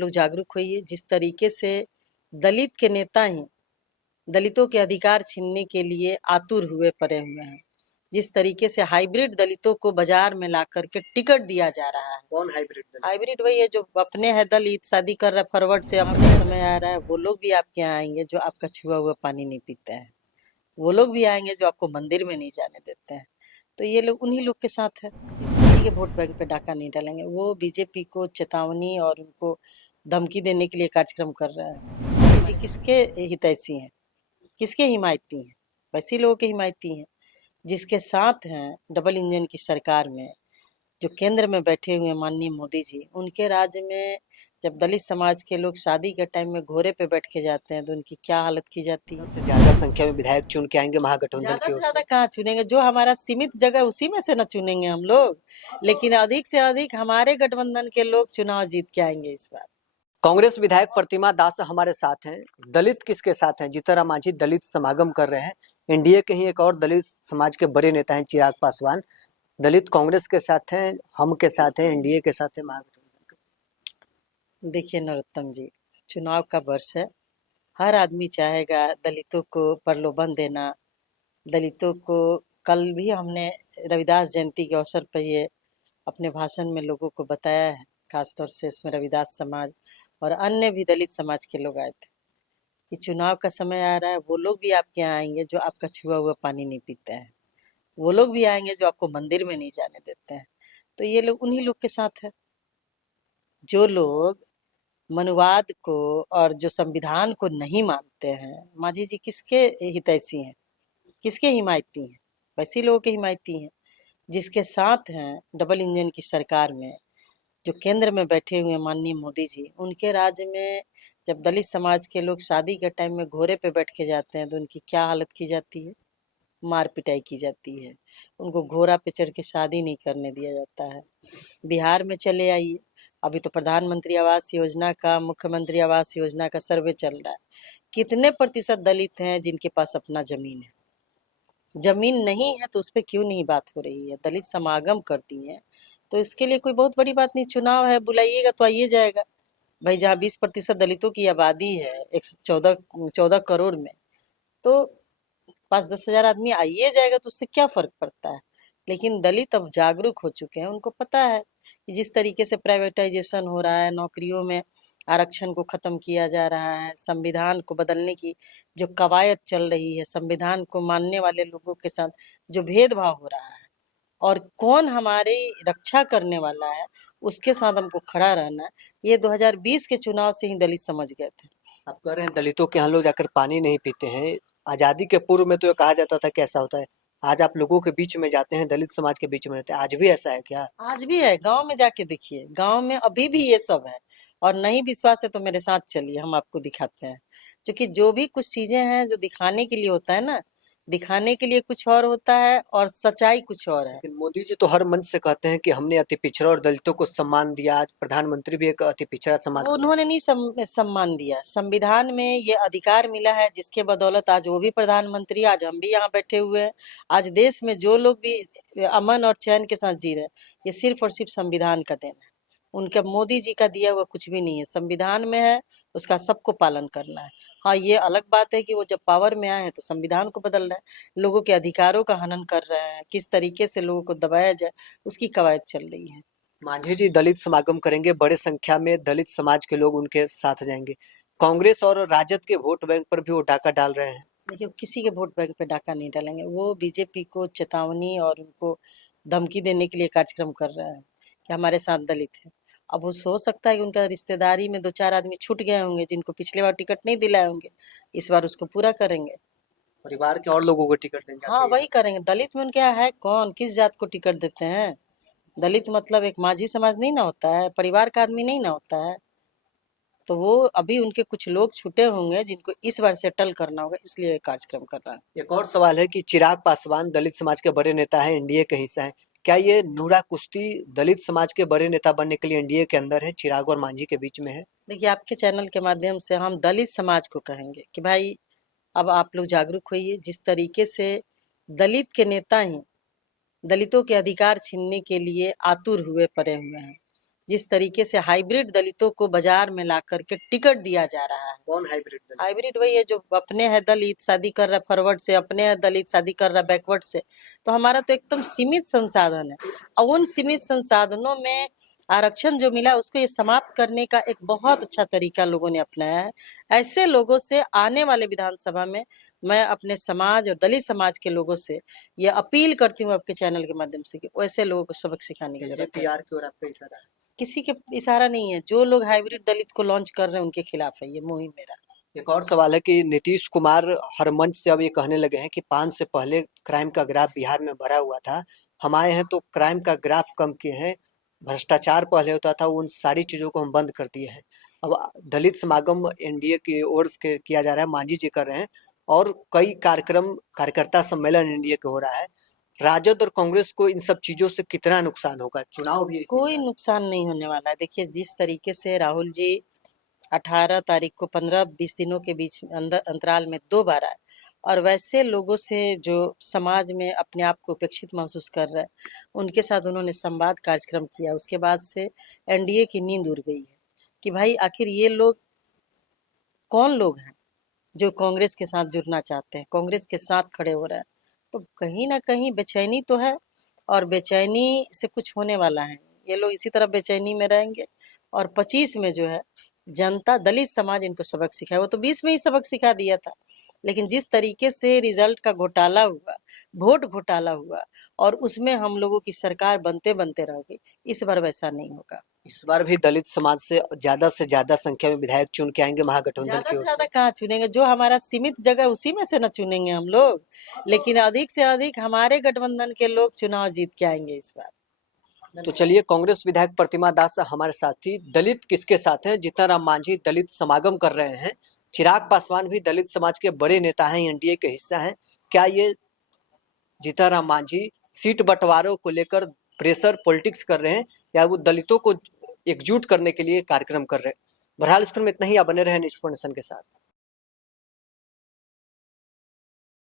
लोग जागरूक होइए। जिस तरीके से दलित के नेता ही दलितों के अधिकार छीनने के लिए आतुर हुए पड़े हुए हैं, जिस तरीके से हाइब्रिड दलितों को बाजार में ला करके टिकट दिया जा रहा है। कौन हाइब्रिड दलित? हाइब्रिड वही है जो अपने है दलित, शादी कर रहा है फॉरवर्ड से, अपने समय आ रहा है। वो लोग भी आपके यहाँ आएंगे जो आपका छुआ हुआ पानी नहीं पीते हैं। वो लोग भी आएंगे जो आपको मंदिर में नहीं जाने देते हैं। तो ये लोग उन्हीं लोग के साथ है। किसी के वोट बैंक पे डाका नहीं डालेंगे। वो बीजेपी को चेतावनी और उनको धमकी देने के लिए कार्यक्रम कर रहा है। जी किसके हितैषी हैं, किसके हिमायती हैं? वैसे लोगों के हिमायती हैं जिसके साथ हैं डबल इंजन की सरकार में, जो केंद्र में बैठे हुए माननीय मोदी जी। उनके राज्य में जब दलित समाज के लोग शादी के टाइम में घोड़े पे बैठ के जाते हैं तो उनकी क्या हालत की जाती है। सबसे ज्यादा संख्या में विधायक चुन के आएंगे महागठबंधन ज्यादा की से ओर ज्यादा से। कहाँ चुनेंगे? जो हमारा सीमित जगह उसी में से न चुनेंगे हम लोग, लेकिन अधिक से अधिक हमारे गठबंधन के लोग चुनाव जीत के आएंगे इस बार। कांग्रेस विधायक प्रतिमा दास हमारे साथ हैं। दलित किसके साथ हैं? जीतन राम मांझी दलित समागम कर रहे हैं। एनडीए के ही एक और दलित समाज के बड़े नेता हैं चिराग पासवान। दलित कांग्रेस के साथ हैं, हम के साथ हैं, एनडीए के साथ हैं, महागठबंधन के। देखिए नरोत्तम जी, चुनाव का वर्ष है। हर आदमी चाहेगा दलितों को प्रलोभन देना। दलितों को कल भी हमने रविदास जयंती के अवसर पर ये अपने भाषण में लोगों को बताया है। खासतौर से इसमें रविदास समाज और अन्य भी दलित समाज के लोग आए थे कि चुनाव का समय आ रहा है। वो लोग भी आपके यहाँ आएंगे जो आपका छुआ हुआ पानी नहीं पीते हैं। वो लोग भी आएंगे जो आपको मंदिर में नहीं जाने देते हैं। तो ये लोग उन्हीं लोग के साथ है जो लोग मनुवाद को और जो संविधान को नहीं मानते हैं। मांझी जी किसके हितैषी हैं, किसके हिमायती हैं? वैसे लोगों के हिमायती हैं जिसके साथ हैं डबल इंजन की सरकार में, जो केंद्र में बैठे हुए माननीय मोदी जी। उनके राज्य में जब दलित समाज के लोग शादी के टाइम में घोड़े पे बैठ के जाते हैं तो उनकी क्या हालत की जाती है? मार पिटाई की जाती है। उनको घोड़ा पे चढ़ के शादी नहीं करने दिया जाता है। बिहार में चले आइए, अभी तो प्रधानमंत्री आवास योजना का, मुख्यमंत्री आवास योजना का सर्वे चल रहा है। कितने प्रतिशत दलित हैं जिनके पास अपना जमीन है? जमीन नहीं है तो उस पर क्यों नहीं बात हो रही है? दलित समागम करती हैं तो इसके लिए कोई बहुत बड़ी बात नहीं। चुनाव है, बुलाइएगा तो आइए जाएगा भाई। जहाँ 20% दलितों की आबादी है 114 करोड़ में, तो 5-10 हजार आदमी आइए जाएगा तो उससे क्या फर्क पड़ता है? लेकिन दलित अब जागरूक हो चुके हैं। उनको पता है कि जिस तरीके से प्राइवेटाइजेशन हो रहा है, नौकरियों में आरक्षण को खत्म किया जा रहा है, संविधान को बदलने की जो कवायद चल रही है, संविधान को मानने वाले लोगों के साथ जो भेदभाव हो रहा है और कौन हमारी रक्षा करने वाला है, उसके साथ हमको खड़ा रहना है। ये 2020 के चुनाव से ही दलित समझ गए थे। आप कह रहे हैं दलितों के यहाँ लोग जाकर पानी नहीं पीते हैं। आजादी के पूर्व में तो ये कहा जाता था कि ऐसा होता है। आज आप लोगों के बीच में जाते हैं, दलित समाज के बीच में रहते हैं, आज भी ऐसा है क्या? आज भी है, गांव में जाके देखिए, गांव में अभी भी ये सब है। और नहीं विश्वास है तो मेरे साथ चलिए, हम आपको दिखाते हैं। क्योंकि जो भी कुछ चीजें हैं जो दिखाने के लिए होता है ना, दिखाने के लिए कुछ और होता है और सच्चाई कुछ और है। लेकिन मोदी जी तो हर मंच से कहते हैं कि हमने अति पिछड़ा और दलितों को सम्मान दिया। आज प्रधानमंत्री भी एक अति पिछड़ा समाज वो उन्होंने नहीं सम्मान दिया। संविधान में ये अधिकार मिला है जिसके बदौलत आज वो भी प्रधानमंत्री, आज हम भी यहाँ बैठे हुए हैं। आज देश में जो लोग भी अमन और चैन के साथ जी रहे हैं, ये सिर्फ और सिर्फ संविधान का देन है। उनका मोदी जी का दिया हुआ कुछ भी नहीं है, संविधान में है, उसका सबको पालन करना है। हाँ, ये अलग बात है कि वो जब पावर में आए हैं तो संविधान को बदल रहे हैं, लोगों के अधिकारों का हनन कर रहे हैं। किस तरीके से लोगों को दबाया जाए उसकी कवायद चल रही है। मांझी जी दलित समागम करेंगे, बड़े संख्या में दलित समाज के लोग उनके साथ जाएंगे। कांग्रेस और राजद के वोट बैंक पर भी वो डाका डाल रहे हैं। देखिए, किसी के वोट बैंक पे डाका नहीं डालेंगे। वो बीजेपी को चेतावनी और उनको धमकी देने के लिए कार्यक्रम कर रहे हैं कि हमारे साथ दलित है। अब वो हो सकता है कि उनका रिश्तेदारी में 2-4 आदमी छूट गए होंगे जिनको पिछले बार टिकट नहीं दिलाए होंगे, इस बार उसको पूरा करेंगे। परिवार के और लोगों को टिकट देंगे, हाँ, आपका ये? वही करेंगे। दलित में उनके यहाँ है कौन, किस जात को टिकट देते हैं? दलित मतलब एक माझी समाज नहीं ना होता है, परिवार का आदमी नहीं ना होता है। तो वो अभी उनके कुछ लोग छूटे होंगे जिनको इस बार सेटल करना होगा, इसलिए ये कार्यक्रम कर रहा है। एक और सवाल है कि चिराग पासवान दलित समाज के बड़े नेता हैं, एनडीए का हिस्सा है। क्या ये नूरा कुश्ती दलित समाज के बड़े नेता बनने के लिए एनडीए के अंदर है, चिराग और मांझी के बीच में है? देखिए, आपके चैनल के माध्यम से हम दलित समाज को कहेंगे कि भाई अब आप लोग जागरूक होइए। जिस तरीके से दलित के नेता ही दलितों के अधिकार छीनने के लिए आतुर हुए पड़े हुए हैं, जिस तरीके से हाइब्रिड दलितों को बाजार में ला करके टिकट दिया जा रहा है। कौन हाइब्रिड दलित? हाइब्रिड वही है जो अपने है दलित शादी कर रहा है फॉरवर्ड से, अपने है दलित शादी कर रहा है बैकवर्ड से। तो हमारा तो एकदम सीमित संसाधन है और उन सीमित संसाधनों में आरक्षण जो मिला उसको ये समाप्त करने का एक बहुत अच्छा तरीका लोगों ने अपनाया है। ऐसे लोगों से आने वाले विधानसभा में मैं अपने समाज और दलित समाज के लोगों से ये अपील करती हूँ आपके चैनल के माध्यम से कि वैसे लोगों को सबक सिखाने की जरूरत है। एसडीपीआर की ओर आपका इशारा है? किसी के इशारा नहीं है, जो लोग हाइब्रिड दलित को लॉन्च कर रहे हैं उनके खिलाफ है ये मुहिम मेरा। एक और सवाल है कि नीतीश कुमार हर मंच से अब ये कहने लगे हैं कि 5 से पहले क्राइम का ग्राफ बिहार में बढ़ा हुआ था, हम आए हैं तो क्राइम का ग्राफ कम किए हैं, भ्रष्टाचार पहले होता था उन सारी चीज़ों को हम बंद कर दिए हैं। अब दलित समागम एनडीए की ओर से किया जा रहा है, मांझी जी कर रहे हैं और कई कार्यक्रम कार्यकर्ता सम्मेलन एनडीए के हो रहा है। राजद और कांग्रेस को इन सब चीज़ों से कितना नुकसान होगा? चुनाव भी कोई नुकसान नहीं होने वाला है। देखिए जिस तरीके से राहुल जी 18 तारीख को 15-20 दिनों के बीच अंदर अंतराल में 2 बार आए और वैसे लोगों से जो समाज में अपने आप को उपेक्षित महसूस कर रहे हैं उनके साथ उन्होंने संवाद कार्यक्रम किया। उसके बाद से एनडीए की नींद उड़ गई है कि भाई आखिर ये लोग कौन लोग हैं जो कांग्रेस के साथ जुड़ना चाहते हैं, कांग्रेस के साथ खड़े हो रहे हैं। तो कहीं ना कहीं बेचैनी तो है और बेचैनी से कुछ होने वाला है। ये लोग इसी तरह बेचैनी में रहेंगे और 25 में जो है जनता दलित समाज इनको सबक सिखाए। वो तो 20 में ही सबक सिखा दिया था, लेकिन जिस तरीके से रिजल्ट का घोटाला हुआ, वोट घोटाला हुआ और उसमें हम लोगों की सरकार बनते बनते रह गई, इस बार वैसा नहीं होगा। इस बार भी दलित समाज से ज्यादा संख्या में विधायक चुन के आएंगे महागठबंधन ज्यादा की से ओर ज्यादा से? कहाँ चुनेंगे, जो हमारा सीमित जगह उसी में से न चुनेंगे हम लोग, लेकिन अधिक से अधिक हमारे गठबंधन के लोग चुनाव जीत के आएंगे इस बार। तो चलिए, कांग्रेस विधायक प्रतिमा दास हमारे साथी। दलित किसके साथ हैं? जीतनराम मांझी दलित समागम कर रहे हैं, चिराग पासवान भी दलित समाज के बड़े नेता हैं, एनडीए के हिस्सा हैं। क्या ये जीतनराम मांझी सीट बंटवारों को लेकर प्रेशर पॉलिटिक्स कर रहे हैं या वो दलितों को एकजुट करने के लिए कार्यक्रम कर रहे हैं? बहरहाल इस क्रम में इतना ही। आप बने रहे न्यूज़ 4 नेशन के साथ।